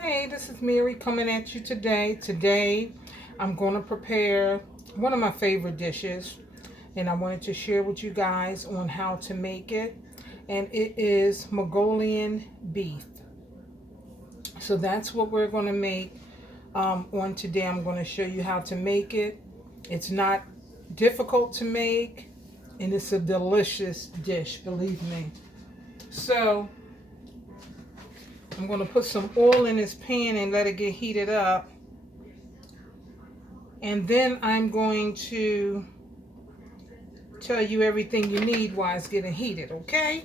Hey, this is Mary coming at you today. Today, I'm going to prepare one of my favorite dishes, and I wanted to share with you guys on how to make it. And it is Mongolian beef. So that's what we're going to make on today. I'm going to show you how to make it. It's not difficult to make, and it's a delicious dish, believe me. So I'm going to put some oil in this pan and let it get heated up. And then I'm going to tell you everything you need while it's getting heated, okay?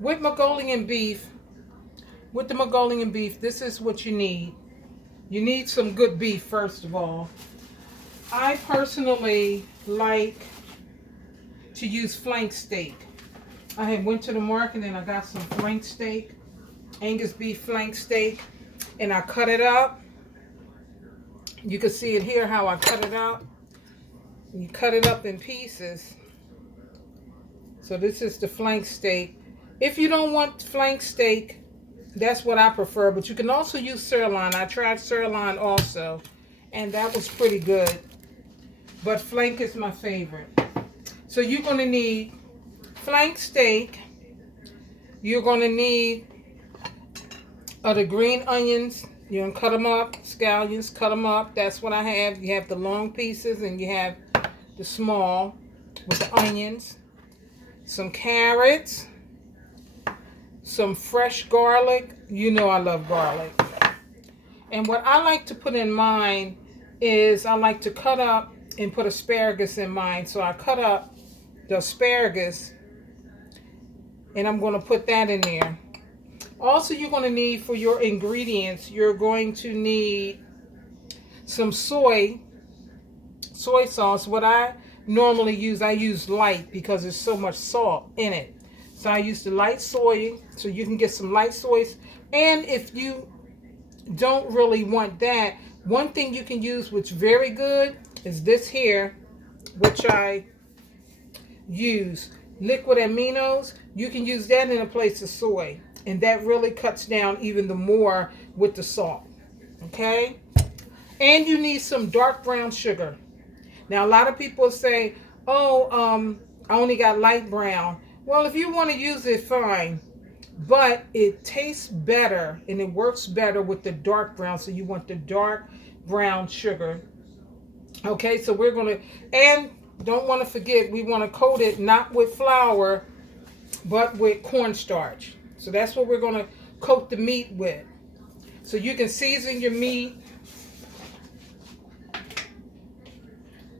With Mongolian beef, with the Mongolian beef, this is what you need. You need some good beef, first of all. I personally like to use flank steak. I had went to the market and I got some flank steak, Angus beef flank steak, and I cut it up. You can see it here how I cut it up. You cut it up in pieces. So this is the flank steak. If you don't want flank steak, that's what I prefer, but you can also use sirloin. I tried sirloin also, and that was pretty good. But flank is my favorite. So you're going to need flank steak. You're going to need the green onions. You're going to cut them up, scallions, cut them up. That's what I have. You have the long pieces and you have the small with the onions. Some carrots. Some fresh garlic. You know I love garlic. And what I like to put in mine is I like to cut up and put asparagus in mine. So I cut up the asparagus and I'm going to put that in there. Also, you're going to need for your ingredients, you're going to need some soy sauce. What I normally use, I use light because there's so much salt in it. So I use the light soy, so you can get some light soys. And if you don't really want that, one thing you can use which is very good is this here, which I use, liquid aminos. You can use that in a place of soy, and that really cuts down even the more with the salt. Okay? And you need some dark brown sugar. Now a lot of people say, oh, I only got light brown. Well, if you want to use it, fine. But it tastes better and it works better with the dark brown. So you want the dark brown sugar. Okay, so we're going to, and don't want to forget, we want to coat it not with flour, but with cornstarch. So that's what we're going to coat the meat with. So you can season your meat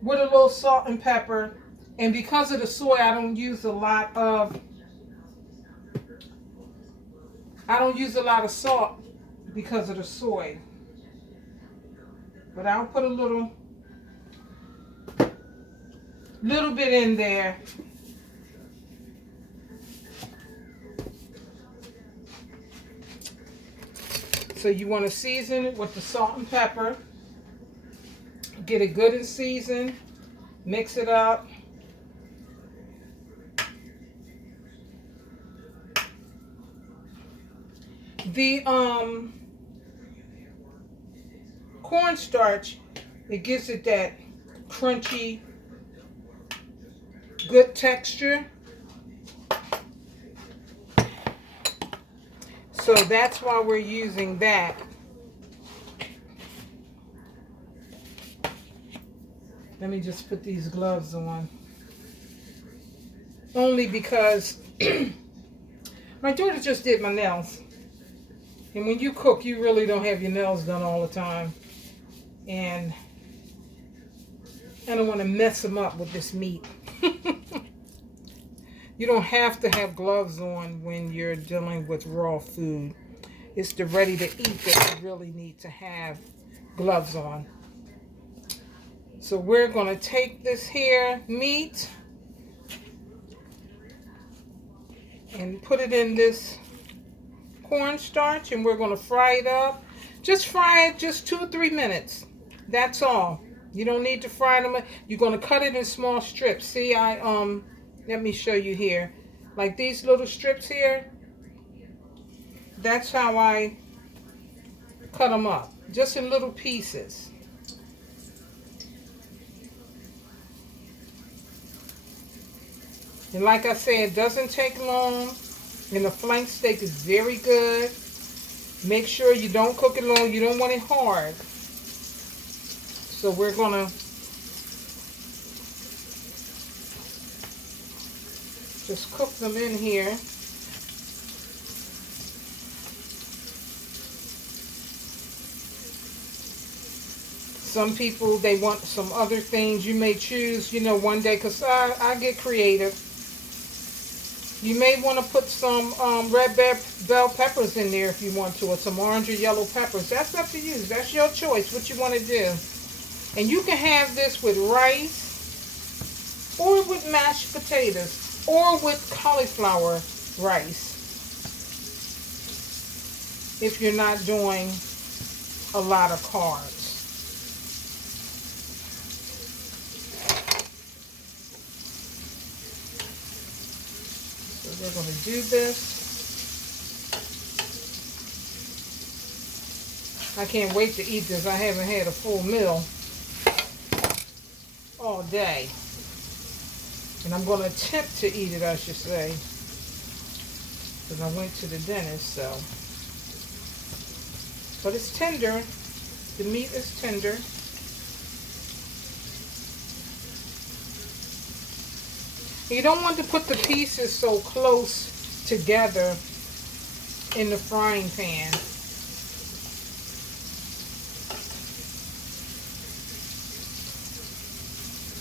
with a little salt and pepper. And because of the soy, I don't use a lot of salt because of the soy. But I'll put a little bit in there. So you want to season it with the salt and pepper. Get it good and seasoned. Mix it up. The cornstarch, it gives it that crunchy, good texture. So that's why we're using that. Let me just put these gloves on. Only because my daughter just did my nails. And when you cook, you really don't have your nails done all the time. And I don't want to mess them up with this meat. You don't have to have gloves on when you're dealing with raw food. It's the ready to eat that you really need to have gloves on. So we're going to take this here meat and put it in this cornstarch, and we're going to fry it up. Just fry it just 2 or 3 minutes. That's all. You don't need to fry them. You're going to cut it in small strips. See, let me show you here. Like these little strips here. That's how I cut them up. Just in little pieces. And like I said, it doesn't take long. And the flank steak is very good. Make sure you don't cook it long. You don't want it hard. So we're going to just cook them in here. Some people, they want some other things. You may choose, you know, one day, because I get creative. You may want to put some red bell peppers in there if you want to, or some orange or yellow peppers. That's up to you. That's your choice, what you want to do. And you can have this with rice, or with mashed potatoes, or with cauliflower rice, if you're not doing a lot of carbs. We're going to do this. I can't wait to eat this. I haven't had a full meal all day. And I'm going to attempt to eat it, I should say. Because I went to the dentist, so. But it's tender. The meat is tender. You don't want to put the pieces so close together in the frying pan.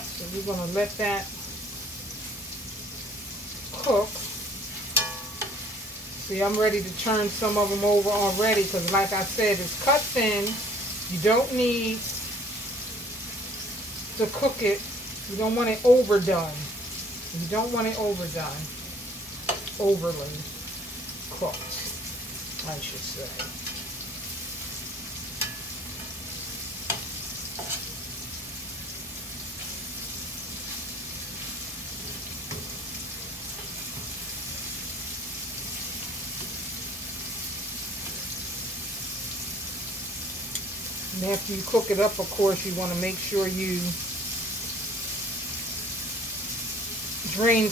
So we're going to let that cook. See, I'm ready to turn some of them over already because, like I said, it's cut thin. You don't need to cook it. You don't want it overdone. You don't want it overdone, overly cooked, I should say. And after you cook it up, of course, you want to make sure you drain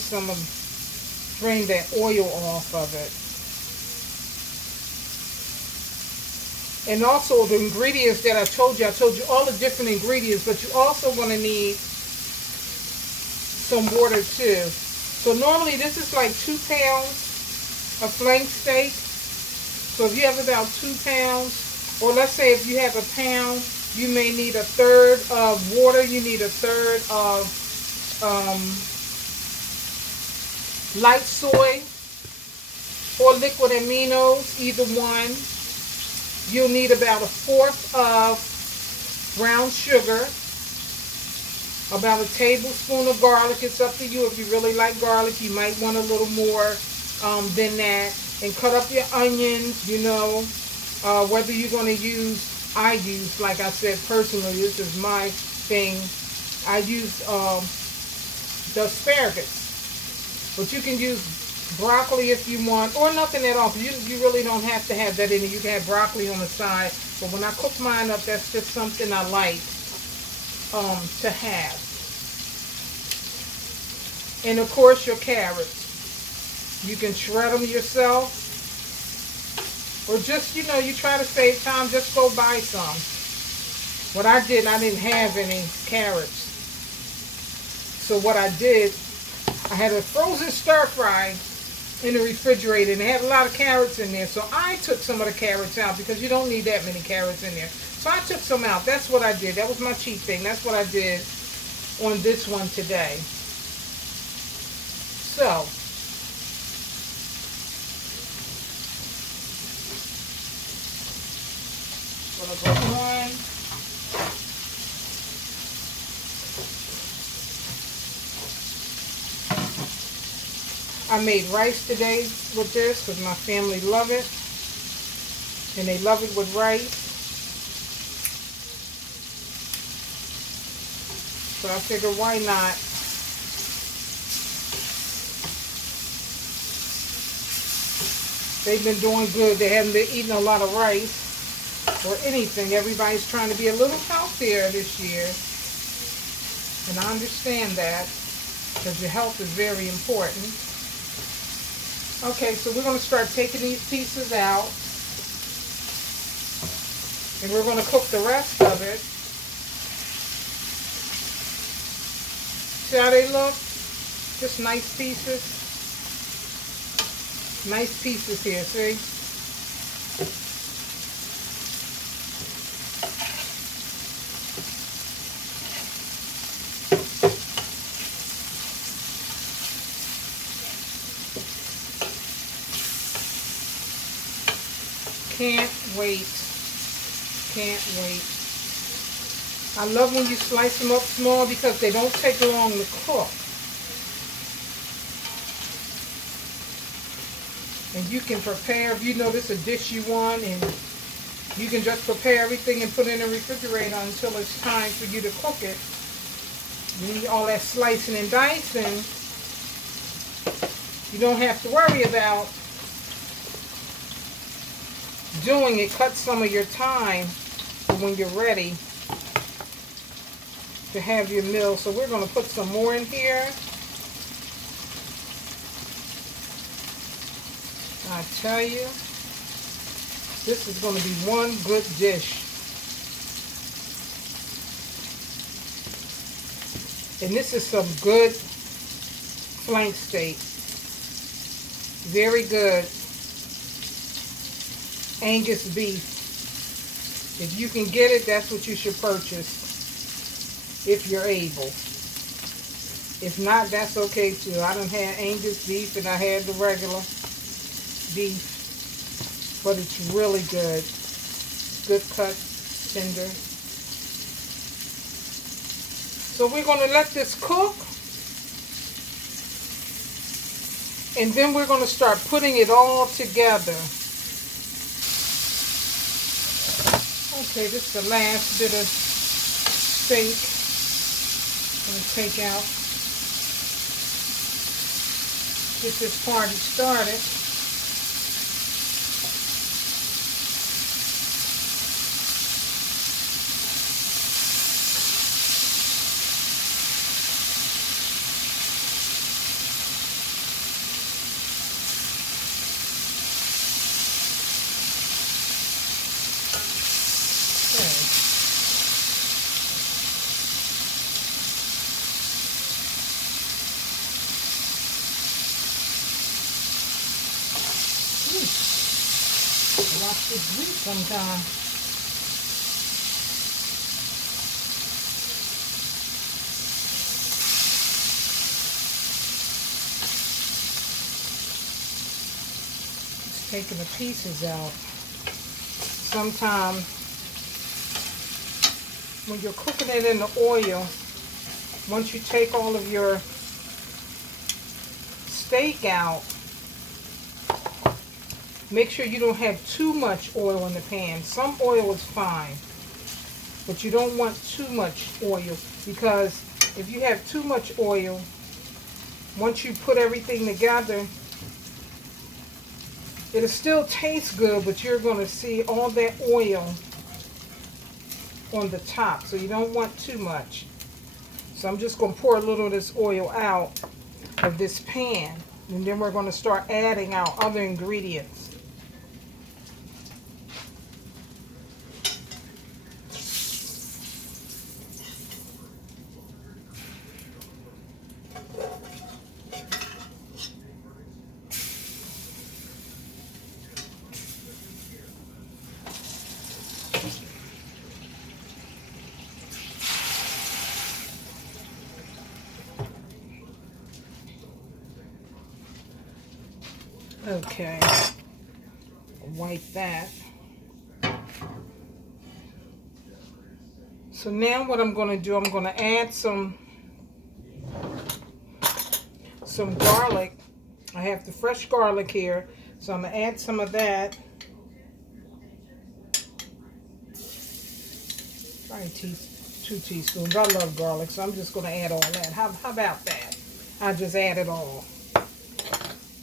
that oil off of it. And also the ingredients that I told you all the different ingredients, but you also going to need some water too. So normally this is like 2 pounds of flank steak. So if you have about 2 pounds, or let's say if you have a pound, you may need 1/3 of water. You need 1/3 of light soy or liquid aminos, either one. You'll need about 1/4 of brown sugar, about a tablespoon of garlic. It's up to you. If you really like garlic, you might want a little more than that. And cut up your onions, you know, whether you're going to use, I use, like I said, personally, this is my thing, I use the asparagus. But you can use broccoli if you want, or nothing at all. You really don't have to have that in it. You can have broccoli on the side. But when I cook mine up, that's just something I like to have. And of course, your carrots. You can shred them yourself. Or just, you know, you try to save time, just go buy some. What I did, I didn't have any carrots. So what I did, I had a frozen stir fry in the refrigerator, and it had a lot of carrots in there. So I took some of the carrots out because you don't need that many carrots in there. So I took some out. That's what I did. That was my cheat thing. That's what I did on this one today. So gonna go on. I made rice today with this because my family love it, and they love it with rice. So I figured, why not? They've been doing good. They haven't been eating a lot of rice or anything. Everybody's trying to be a little healthier this year. And I understand that, because your health is very important. Okay, so we're going to start taking these pieces out. And we're going to cook the rest of it. See how they look? Just nice pieces. Nice pieces here, see? Can't wait. Can't wait. I love when you slice them up small because they don't take long to cook. And you can prepare, if you know this is a dish you want, and you can just prepare everything and put it in the refrigerator until it's time for you to cook it. You need all that slicing and dicing. You don't have to worry about doing it. Cut some of your time for when you're ready to have your meal. So we're going to put some more in here. I tell you, this is going to be one good dish. And this is some good flank steak. Very good Angus beef. If you can get it, that's what you should purchase, if you're able. If not, that's okay too. I done had Angus beef and I had the regular beef, but it's really good. Good cut, tender. So we're going to let this cook, and then we're going to start putting it all together. Okay, this is the last bit of steak. I'm going to take out, get this party started. Watch this grease sometime. Just taking the pieces out. Sometimes when you're cooking it in the oil, once you take all of your steak out, make sure you don't have too much oil in the pan. Some oil is fine, but you don't want too much oil, because if you have too much oil, once you put everything together, it'll still taste good, but you're going to see all that oil on the top, so you don't want too much. So I'm just going to pour a little of this oil out of this pan, and then we're going to start adding our other ingredients. Okay, wipe that. So now what I'm going to do, I'm going to add some garlic. I have the fresh garlic here, so I'm going to add some of that. Probably 2 2 teaspoons. I love garlic, so I'm just going to add all that. How about that? I just add it all.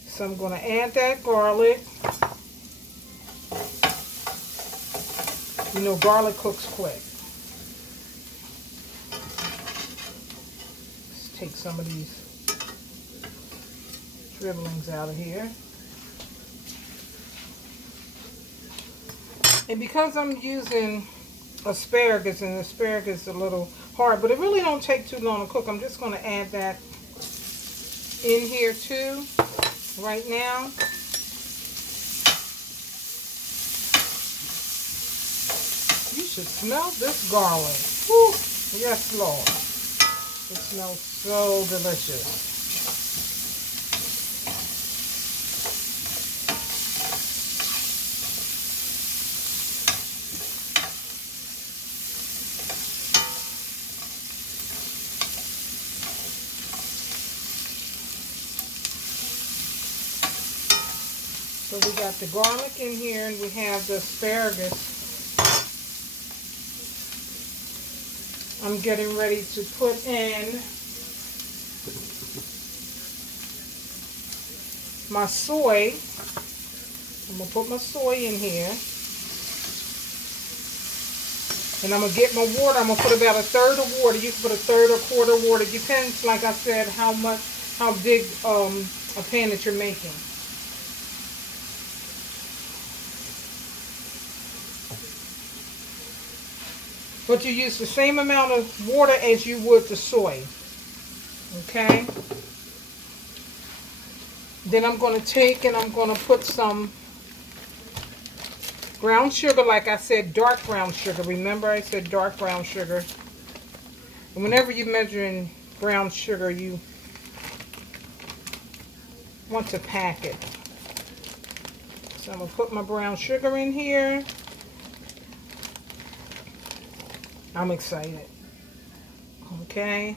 So I'm going to add that garlic. You know, garlic cooks quick. Let's take some of these dribblings out of here. And because I'm using asparagus, and asparagus is a little hard, but it really don't take too long to cook, I'm just going to add that in here too right now. You should smell this garlic. Woo! Yes, Lord. It smells so delicious. So we got the garlic in here, and we have the asparagus. I'm getting ready to put in my soy. I'm going to put my soy in here. And I'm going to get my water. I'm going to put about 1/3 of water. You can put 1/3 or 1/4 of water. Depends, like I said, how big a pan that you're making. But you use the same amount of water as you would the soy. Okay? Then I'm going to take and I'm going to put some brown sugar, like I said, dark brown sugar. Remember I said dark brown sugar. And whenever you're measuring brown sugar, you want to pack it. So I'm going to put my brown sugar in here. I'm excited. Okay.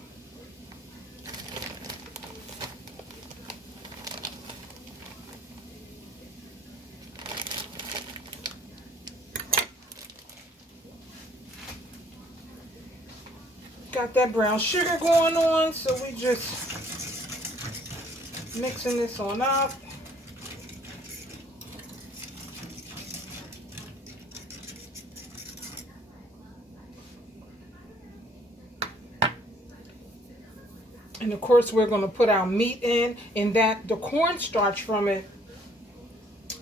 Got that brown sugar going on, so we just mixing this on up. And of course we're going to put our meat in, and that the cornstarch from it,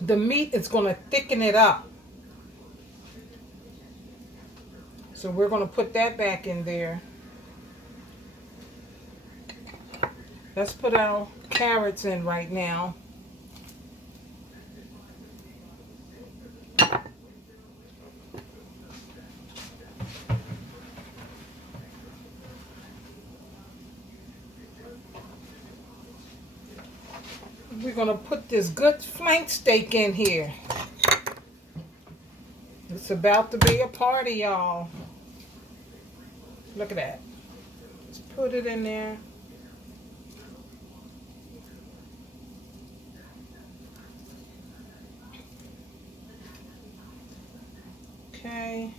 the meat is going to thicken it up. So we're going to put that back in there. Let's put our carrots in right now. We're going to put this good flank steak in here. It's about to be a party, y'all. Look at that. Let's put it in there. Okay.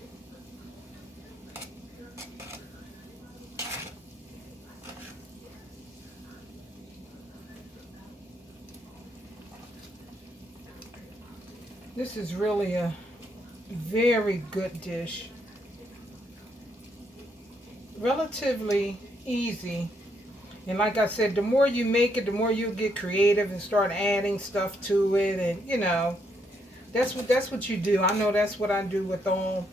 This is really a very good dish. Relatively easy. And like I said, the more you make it, the more you get creative and start adding stuff to it. And, you know, that's what you do. I know that's what I do with all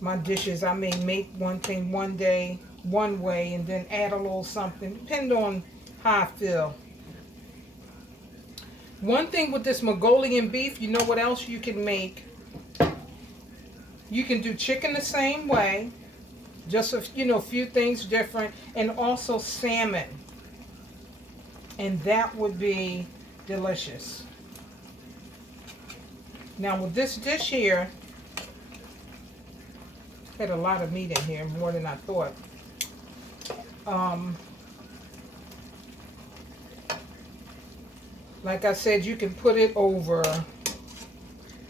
my dishes. I may make one thing one day, one way, and then add a little something, depending on how I feel. One thing with this Mongolian beef, you know what else you can make? You can do chicken the same way, just a few things different, and also salmon, and that would be delicious. Now with this dish here, had a lot of meat in here, more than I thought. Like I said, you can put it over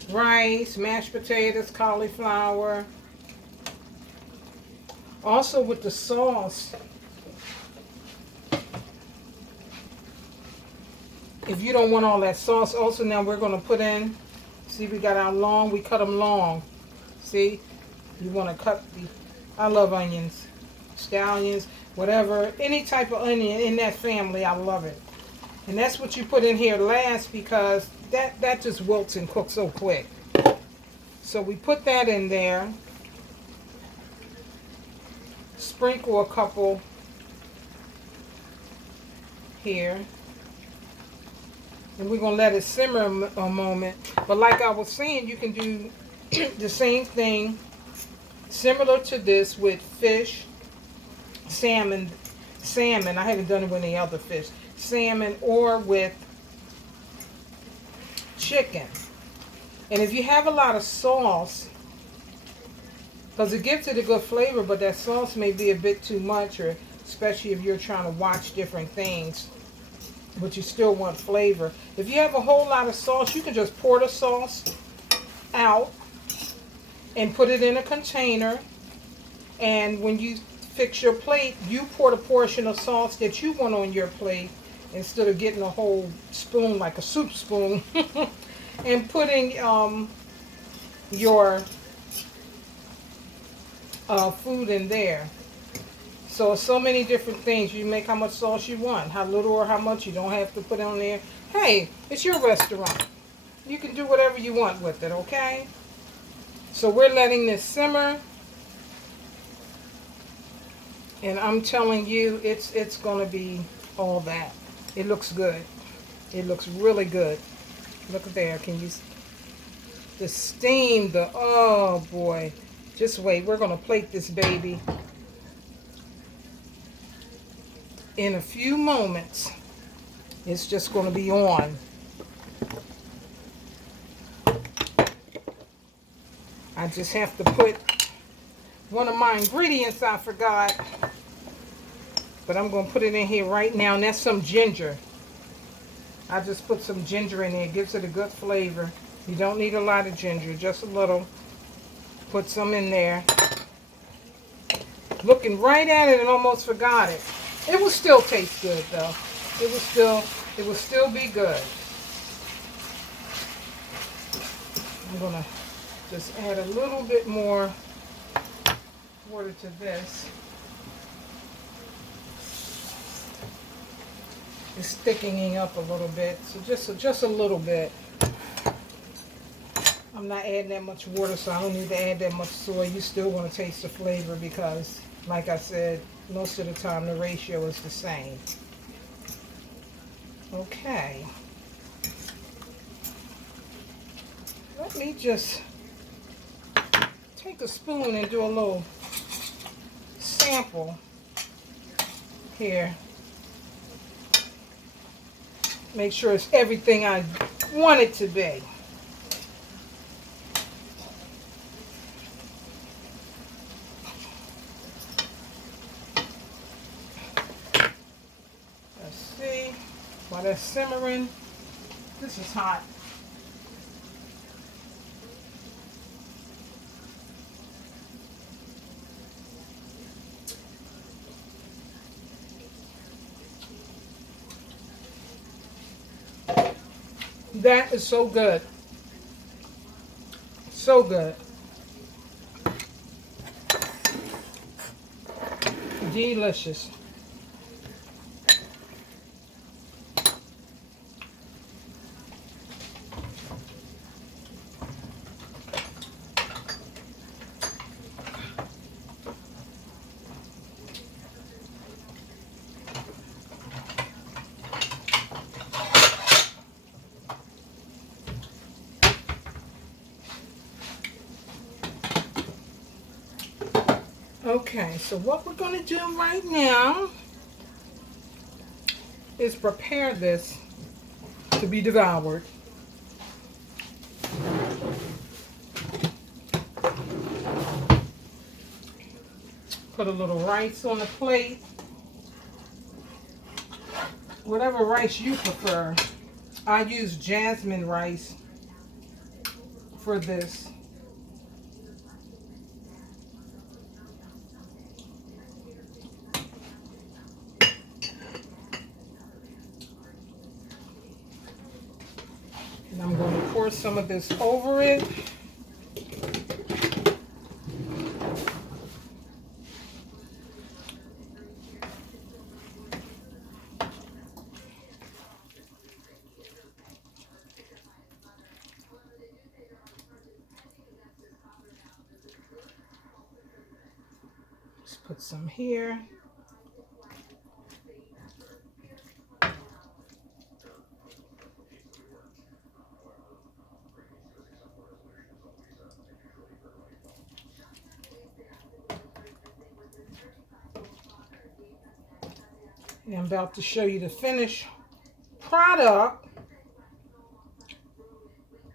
rice, mashed potatoes, cauliflower, Also with the sauce, if you don't want all that sauce, also now we're going to put in, see, we got our long, we cut them long. See, you want to cut the, I love onions, scallions, whatever, any type of onion in that family, I love it. And that's what you put in here last, because that just wilts and cooks so quick. So we put that in there. Sprinkle a couple here. And we're going to let it simmer a moment. But like I was saying, you can do the same thing similar to this with fish, salmon. I haven't done it with any other fish. Salmon or with chicken. And if you have a lot of sauce, because it gives it a good flavor, but that sauce may be a bit too much, or especially if you're trying to watch different things, but you still want flavor. If you have a whole lot of sauce, you can just pour the sauce out and put it in a container. And when you fix your plate, you pour the portion of sauce that you want on your plate instead of getting a whole spoon like a soup spoon and putting your food in there. So many different things. You make how much sauce you want, how little or how much. You don't have to put on there. Hey, it's your restaurant. You can do whatever you want with it, okay? So we're letting this simmer. And I'm telling you, it's going to be all that. It looks good. It looks really good. Look there. Can you... The steam, oh boy. Just wait. We're going to plate this baby in a few moments. It's just going to be on. I just have to put one of my ingredients I forgot. But I'm going to put it in here right now. And that's some ginger. I just put some ginger in there. It gives it a good flavor. You don't need a lot of ginger. Just a little. Put some in there. Looking right at it and almost forgot it. It will still taste good though. It will still be good. I'm gonna just add a little bit more water to this. It's thickening up a little bit, so just a little bit. I'm not adding that much water, so I don't need to add that much soy. You still want to taste the flavor because, like I said, most of the time the ratio is the same. Okay. Let me just take a spoon and do a little sample here. Make sure it's everything I want it to be. While that's simmering, this is hot. That is so good. So good. Delicious. Okay, so what we're going to do right now is prepare this to be devoured. Put a little rice on the plate. Whatever rice you prefer. I use jasmine rice for this. pour some of this over it. Let's put some here. And I'm about to show you the finished product.